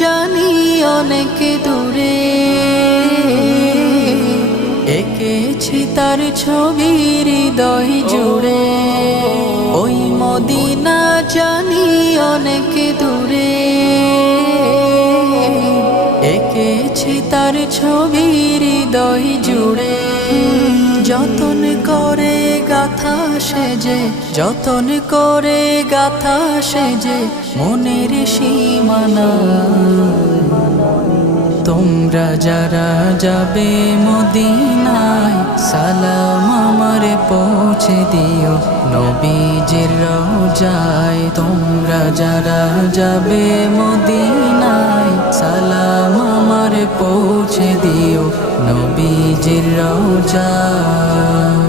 জানি অনেক দূরে, এঁকেছি তার ছবি হৃদয় জুড়ে। ওই মদিনা জানি অনেক দূরে, এঁকেছি তার ছবি হৃদয় জুড়ে। যতন করে গাথা সেজে, যতন করে গাথা সেজে মনের সীমানা। তোমরা যারা যাবে মদিনায়, সালাম আমার পৌঁছে দিও নবীজির রওজায়। তোমরা যারা যাবে মদিনায়, সালাম আমার পৌঁছে দিও নবীজির রওজায়।